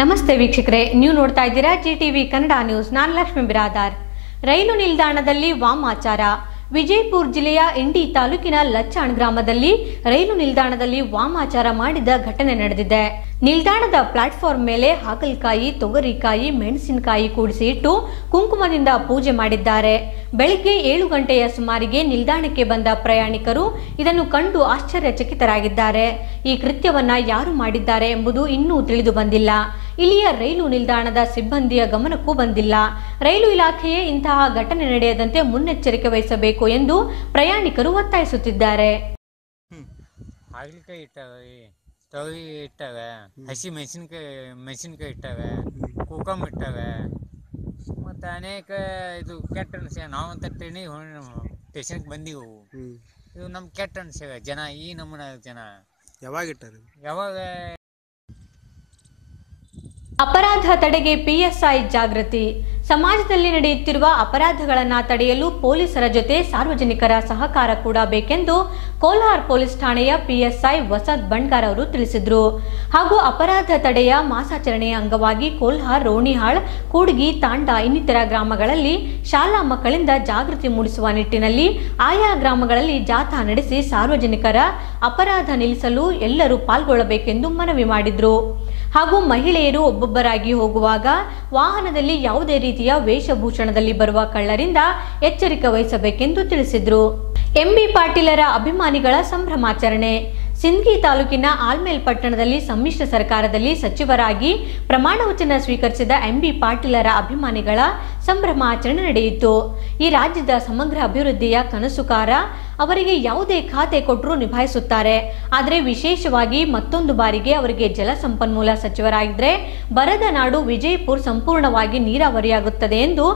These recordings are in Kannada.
ನಮಸ್ತೆ ವೀಕ್ಷಕರೇ, ನೀವು ನೋಡ್ತಾ ಇದ್ದೀರಾ ಜಿ ಟಿವಿ ಕನ್ನಡ ನ್ಯೂಸ್. ನಾನು ಲಕ್ಷ್ಮಿ ಬಿರಾದಾರ್. ರೈಲು ನಿಲ್ದಾಣದಲ್ಲಿ ವಾಮಾಚಾರ ವಿಜಯಪುರ ಜಿಲ್ಲೆಯ ಇಂಡಿ ತಾಲೂಕಿನ ಲಚ್ಚಾಣ್ ಗ್ರಾಮದಲ್ಲಿ ರೈಲು ನಿಲ್ದಾಣದಲ್ಲಿ ವಾಮಾಚಾರ ಮಾಡಿದ ಘಟನೆ ನಡೆದಿದೆ. ನಿಲ್ದಾಣದ ಪ್ಲಾಟ್ಫಾರ್ಮ್ ಮೇಲೆ ಹಾಗಲಕಾಯಿ ತೊಗರಿಕಾಯಿ, ಮೆಣಸಿನಕಾಯಿ ಕೂಡಿಸಿ ಇಟ್ಟು ಕುಂಕುಮದಿಂದ ಪೂಜೆ ಮಾಡಿದ್ದಾರೆ. ಬೆಳಿಗ್ಗೆ ಏಳು ಗಂಟೆಯ ಸುಮಾರಿಗೆ ನಿಲ್ದಾಣಕ್ಕೆ ಬಂದ ಪ್ರಯಾಣಿಕರು ಇದನ್ನು ಕಂಡು ಆಶ್ಚರ್ಯಚಕಿತರಾಗಿದ್ದಾರೆ. ಈ ಕೃತ್ಯವನ್ನ ಯಾರು ಮಾಡಿದ್ದಾರೆ ಎಂಬುದು ಇನ್ನೂ ತಿಳಿದು ಬಂದಿಲ್ಲ. ಇಲ್ಲಿಯ ರೈಲು ನಿಲ್ದಾಣದ ಸಿಬ್ಬಂದಿಯ ಗಮನಕ್ಕೂ ಬಂದಿಲ್ಲ. ರೈಲು ಇಲಾಖೆಯೇ ಇಂತಹ ಘಟನೆ ನಡೆಯದಂತೆ ಮುನ್ನೆಚ್ಚರಿಕೆ ವಹಿಸಬೇಕು ಎಂದು ಪ್ರಯಾಣಿಕರು ಒತ್ತಾಯಿಸುತ್ತಿದ್ದಾರೆ. ಹಾಗಲಕಾಯಿ ಇಟ್ಟಾವೆ ತೊಗರಿ ಇಟ್ಟಾವೆ. ಹಸಿ ಮೆಣಸಿನ್ಕಾಯಿ ಮೆಣಸಿನ್ಕಾಯಿ ಇಟ್ಟಾವೆ. ಕುಕಮ್ ಇಟ್ಟಾವೆ. ಮತ್ತು ಅನೇಕ ಇದು ಕೆಟ್ಟ ಅನ್ಸ್ಯ ನಾವಂತ ಟ್ರೈನಿಗೆ ಸ್ಟೇಷನ್ಗೆ ಬಂದೀವು ಇದು ನಮ್ಗೆ ಕೆಟ್ಟ ಅನ್ಸ್ಯಾವ ಜನ ಈ ನಮೂನ ಜನ. ಯಾವಾಗ ಇಟ್ಟಾರೆ? ಯಾವಾಗ ಅಪರಾಧ ತಡೆಗೆ ಪಿಎಸ್ಐ ಜಾಗೃತಿ. ಸಮಾಜದಲ್ಲಿ ನಡೆಯುತ್ತಿರುವ ಅಪರಾಧಗಳನ್ನು ತಡೆಯಲು ಪೊಲೀಸರ ಜೊತೆ ಸಾರ್ವಜನಿಕರ ಸಹಕಾರ ಕೂಡ ಬೇಕೆಂದು ಕೋಲಾರ ಪೊಲೀಸ್ ಠಾಣೆಯ ಪಿಎಸ್ಐ ವಸಂತ್ ಬಣ್ಗಾರ್ ಅವರು ತಿಳಿಸಿದರು. ಹಾಗೂ ಅಪರಾಧ ತಡೆಯ ಮಾಸಾಚರಣೆಯ ಅಂಗವಾಗಿ ಕೋಲ್ಹಾರ್, ರೋಣಿಹಾಳ್, ಕೂಡ್ಗಿ, ತಾಂಡ ಇನ್ನಿತರ ಗ್ರಾಮಗಳಲ್ಲಿ ಶಾಲಾ ಮಕ್ಕಳಿಂದ ಜಾಗೃತಿ ಮೂಡಿಸುವ ನಿಟ್ಟಿನಲ್ಲಿ ಆಯಾ ಗ್ರಾಮಗಳಲ್ಲಿ ಜಾಥಾ ನಡೆಸಿ ಸಾರ್ವಜನಿಕರ ಅಪರಾಧ ನಿಲ್ಲಿಸಲು ಎಲ್ಲರೂ ಪಾಲ್ಗೊಳ್ಳಬೇಕೆಂದು ಮನವಿ ಮಾಡಿದರು. ಹಾಗೂ ಮಹಿಳೆಯರು ಒಬ್ಬೊಬ್ಬರಾಗಿ ಹೋಗುವಾಗ ವಾಹನದಲ್ಲಿ ಯಾವುದೇ ರೀತಿಯ ವೇಷಭೂಷಣದಲ್ಲಿ ಬರುವ ಕಳ್ಳರಿಂದ ಎಚ್ಚರಿಕೆ ವಹಿಸಬೇಕೆಂದು ತಿಳಿಸಿದರು. ಎಂಬಿ ಪಾಟೀಲರ ಅಭಿಮಾನಿಗಳ ಸಂಭ್ರಮಾಚರಣೆ. ಸಿಂಧಗಿ ತಾಲೂಕಿನ ಆಲ್ಮೇಲ್ ಪಟ್ಟಣದಲ್ಲಿ ಸಮ್ಮಿಶ್ರ ಸರ್ಕಾರದಲ್ಲಿ ಸಚಿವರಾಗಿ ಪ್ರಮಾಣ ವಚನ ಸ್ವೀಕರಿಸಿದ ಎಂಬಿ ಪಾಟೀಲರ ಅಭಿಮಾನಿಗಳ ಸಂಭ್ರಮಾಚರಣೆ ನಡೆಯಿತು. ಈ ರಾಜ್ಯದ ಸಮಗ್ರ ಅಭಿವೃದ್ಧಿಯ ಕನಸುಕಾರ ಅವರಿಗೆ ಯಾವುದೇ ಖಾತೆ ಕೊಟ್ಟರೂ ನಿಭಾಯಿಸುತ್ತಾರೆ. ಆದರೆ ವಿಶೇಷವಾಗಿ ಮತ್ತೊಂದು ಬಾರಿಗೆ ಅವರಿಗೆ ಜಲಸಂಪನ್ಮೂಲ ಸಚಿವರಾಗಿದ್ರೆ ಬರದ ನಾಡು ವಿಜಯಪುರ ಸಂಪೂರ್ಣವಾಗಿ ನೀರಾವರಿಯಾಗುತ್ತದೆ ಎಂದು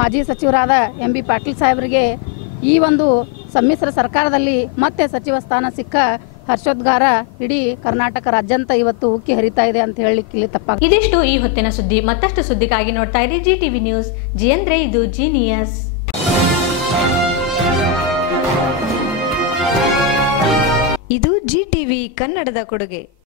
ಮಾಜಿ ಸಚಿವರಾದ ಎಂ ಬಿ ಪಾಟೀಲ್ ಸಾಹೇಬರಿಗೆ ಈ ಒಂದು ಸಮ್ಮಿಶ್ರ ಸರ್ಕಾರದಲ್ಲಿ ಮತ್ತೆ ಸಚಿವ ಸ್ಥಾನ ಸಿಕ್ಕ ಹರ್ಷೋದ್ಗಾರ ಇಡೀ ಕರ್ನಾಟಕ ರಾಜ್ಯಂತ ಇವತ್ತು ಉಕ್ಕಿ ಹರಿತಾ ಇದೆ ಅಂತ ಹೇಳಲಿಕ್ಕೆ ಇಲ್ಲಿ ತಪ್ಪಾಗ ಇದಿಷ್ಟು ಈ ಹೊತ್ತಿನ ಸುದ್ದಿ. ಮತ್ತಷ್ಟು ಸುದ್ದಿಗಾಗಿ ನೋಡ್ತಾ ಇರಿ ಜಿ ಟಿವಿ ನ್ಯೂಸ್ ಜಿ ಅಂದ್ರೆ ಇದು ಜೀನಿಯಸ್ ಇದು ಜಿ ಟಿವಿ ಕನ್ನಡದ ಕೊಡುಗೆ.